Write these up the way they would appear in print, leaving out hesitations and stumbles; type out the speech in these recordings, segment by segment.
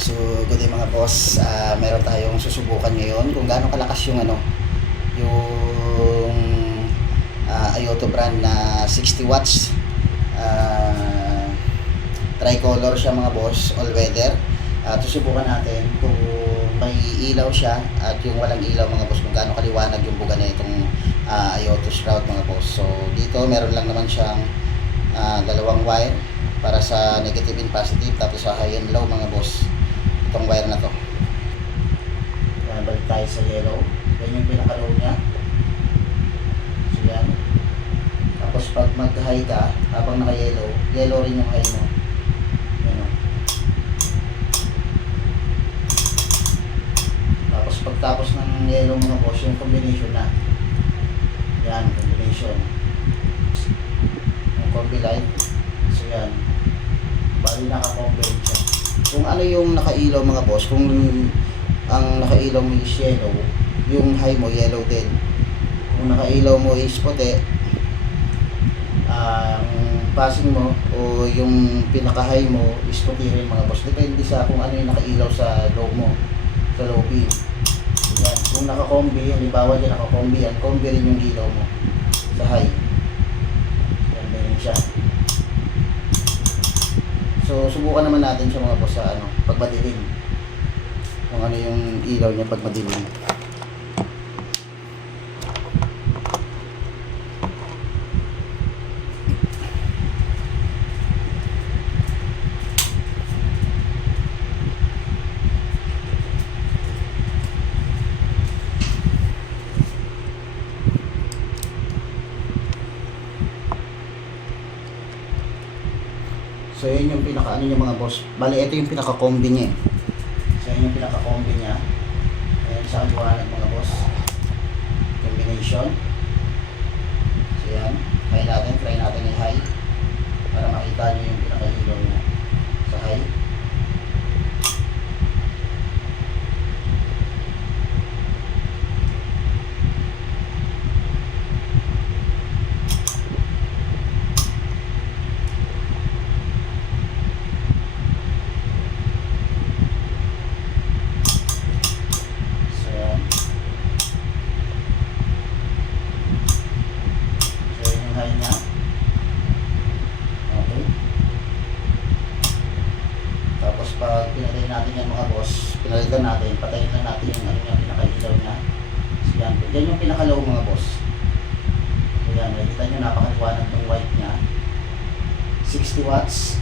So, good day mga boss. Meron tayong susubukan ngayon kung gaano kalakas yung yung Ayoto brand na 60 watts. Tricolor siya mga boss, all weather. Susubukan natin kung may ilaw siya at yung walang ilaw mga boss, kung gaano kaliwanag yung buga na itong Ayoto shroud mga boss. So, dito meron lang naman siyang dalawang wire para sa negative and positive, tapos sa high and low mga boss itong wire na to. Balik tayo sa yellow, yan yung pinaka-low nya. So yan, tapos pag mag-high ka habang naka-yellow, yellow rin yung high mo. Yan o. Tapos pagtapos ng yellow mga boss, yung combination na yan, combination yung combi light. So yan, bali naka-combine siya. Kung ano yung nakailaw mga boss, kung ang nakailaw mo is yellow, yung high mo yellow din. Kung nakailaw mo is puti, ang passing mo o yung pinaka-high mo is puti rin mga boss. Depende sa kung ano yung nakailaw sa low mo, sa low pin. Yan. Kung naka-combi, halimbawa dyan naka-combi yan, combi rin yung ilaw mo sa high. Yan, ganyan siya. So, subukan naman natin siya mga boss sa pag madilim. Kung ano yung ilaw niya pag madilim. So, yun yung pinaka-ano niya mga boss. Bali, ito yung pinaka-combi niya eh. So, yun yung pinaka-combi niya. Ayan sa liwanag mga boss. Combination. So, yan. Try natin yung high. Para makita niyo yung pinaka-ilaw niya sa high. Tapos pag pinatay natin yan mga boss, pinalitan natin, patayin lang natin yung pinaka-ilaw niya. So yan, yan yung pinaka-low mga boss. So yan, nakikita nyo napakaliwanag ng white niya. 60 watts,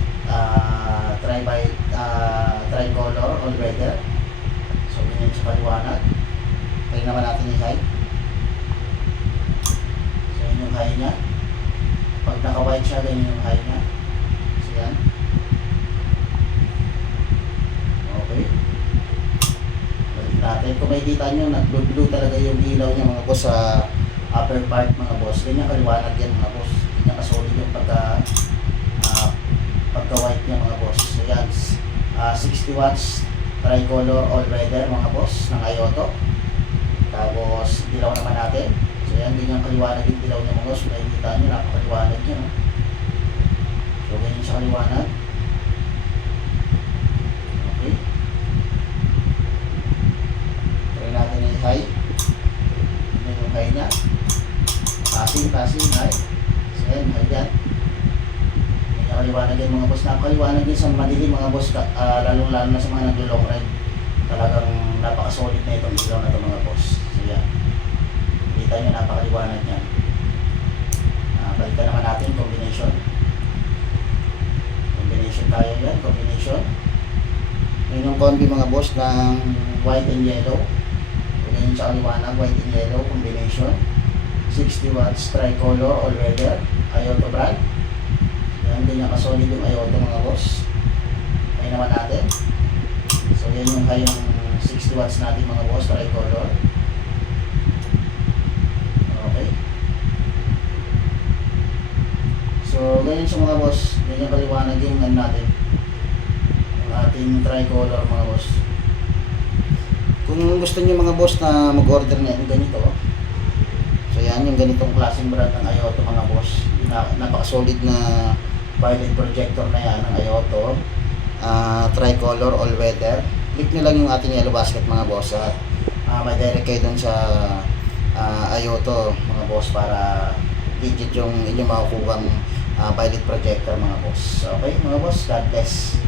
tricolor, all weather. So ganyan siya kaliwanag. Tayo naman natin yung high. So yan yung high niya. Pag naka-white siya, ganyan yung high niya. So yan. Okay. Balik natin. Kung makikita nyo, nag-blue talaga yung ilaw niya mga boss sa upper part mga boss. Ganyan kaliwanag yan mga boss. Ganyan kasolid yung pagka-white niya mga boss. So yan, 60 watts tricolor all weather mga boss ng Ayoto. Tapos dilaw naman natin. So yan, ganyan kaliwanag yung dilaw niya mga boss. Kung makikita nyo, napakaliwanag yan. So ganyan siya kaliwanag. Okay. Try natin yung high. Yan yung high niya. Passing, high. So yan, high yan. Ganyan kaliwanag yan mga boss. Napakaliwanag din sa madilim mga boss. Lalo na sa mga naglo-long ride. Talagang napakasolid na itong ilaw na ito mga boss. So yan. Kita nyo napakaliwanag yan. Balikan naman natin combination. Combination tayo yan, combination. Yun yung combi mga boss ng white and yellow. Ganyan sa kaliwanag, white and yellow combination. 60 watts tricolor all weather Ayoto brand. Yan, ganyan kasolid yung Ayoto mga boss. Kaya naman natin. So yan yung high ng 60 watts natin mga boss, tricolor. Okay. So ganyan siya mga boss. Ganyan kaliwanag yung natin. Ating tricolor mga boss. Kung gusto niyo mga boss na mag-order na yung ganito, so yan yung ganitong klaseng brand ng Ayoto mga boss. Napaka-solid na violet projector na yan ng Ayoto. tricolor all weather. Click nyo lang yung ating yellow basket mga boss at may direct kayo dun sa Ayoto mga boss para legit yung inyong makukuhang violet projector mga boss. Okay mga boss, God bless.